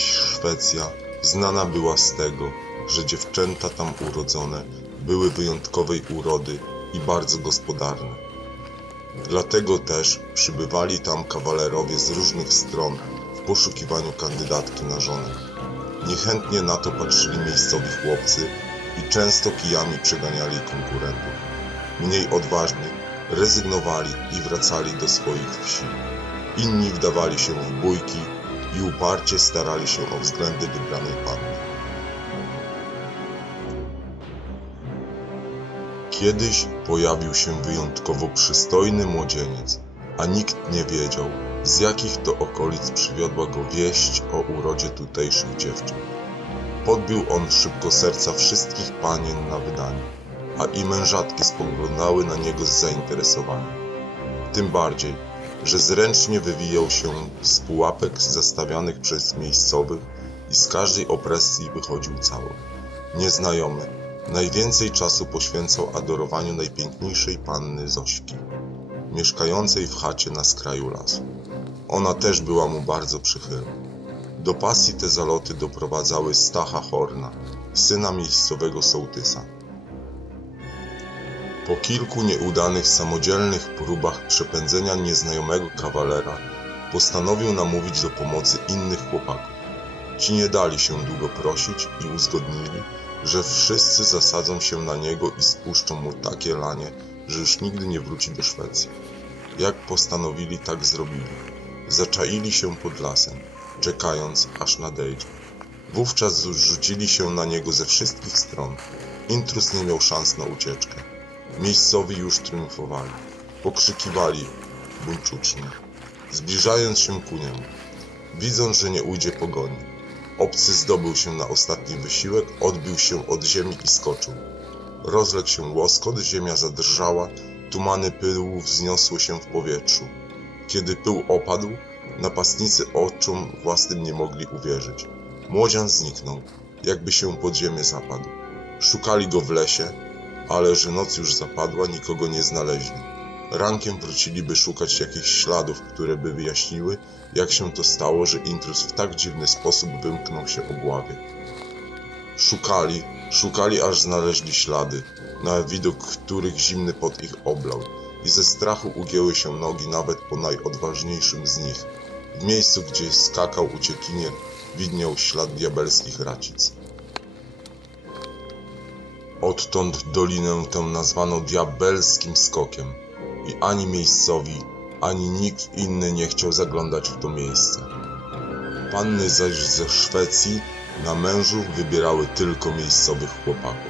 Szwecja znana była z tego, że dziewczęta tam urodzone były wyjątkowej urody i bardzo gospodarne. Dlatego też przybywali tam kawalerowie z różnych stron w poszukiwaniu kandydatki na żonę. Niechętnie na to patrzyli miejscowi chłopcy i często kijami przeganiali konkurentów. Mniej odważni rezygnowali i wracali do swoich wsi. Inni wdawali się w bójki i uparcie starali się o względy wybranej panny. Kiedyś pojawił się wyjątkowo przystojny młodzieniec, a nikt nie wiedział, z jakich to okolic przywiodła go wieść o urodzie tutejszych dziewcząt. Podbił on szybko serca wszystkich panien na wydaniu, a i mężatki spoglądały na niego z zainteresowaniem. Tym bardziej, że zręcznie wywijał się z pułapek zastawianych przez miejscowych i z każdej opresji wychodził cało. Nieznajomy, najwięcej czasu poświęcał adorowaniu najpiękniejszej panny Zośki, mieszkającej w chacie na skraju lasu. Ona też była mu bardzo przychylna. Do pasji te zaloty doprowadzały Stacha Horna, syna miejscowego sołtysa. Po kilku nieudanych samodzielnych próbach przepędzenia nieznajomego kawalera, postanowił namówić do pomocy innych chłopaków. Ci nie dali się długo prosić i uzgodnili, że wszyscy zasadzą się na niego i spuszczą mu takie lanie, że już nigdy nie wróci do Szwecji. Jak postanowili, tak zrobili. Zaczaili się pod lasem, czekając, aż nadejdzie. Wówczas rzucili się na niego ze wszystkich stron. Intrus nie miał szans na ucieczkę. Miejscowi już triumfowali. Pokrzykiwali buńczucznie, zbliżając się ku niemu. Widząc, że nie ujdzie pogoni. Obcy zdobył się na ostatni wysiłek, odbił się od ziemi i skoczył. Rozległ się łoskot, ziemia zadrżała, tumany pyłu wzniosły się w powietrzu. Kiedy pył opadł, napastnicy oczom własnym nie mogli uwierzyć. Młodzian zniknął, jakby się pod ziemię zapadł. Szukali go w lesie, ale że noc już zapadła, nikogo nie znaleźli. Rankiem wrócili, by szukać jakichś śladów, które by wyjaśniły, jak się to stało, że intruz w tak dziwny sposób wymknął się obławie. Szukali, szukali, aż znaleźli ślady, na widok których zimny pot ich oblał i ze strachu ugięły się nogi nawet po najodważniejszym z nich. W miejscu, gdzie skakał uciekinier, widniał ślad diabelskich racic. Odtąd dolinę tę nazwano diabelskim skokiem i ani miejscowi, ani nikt inny nie chciał zaglądać w to miejsce. Panny zaś ze Szwecji na mężów wybierały tylko miejscowych chłopaków.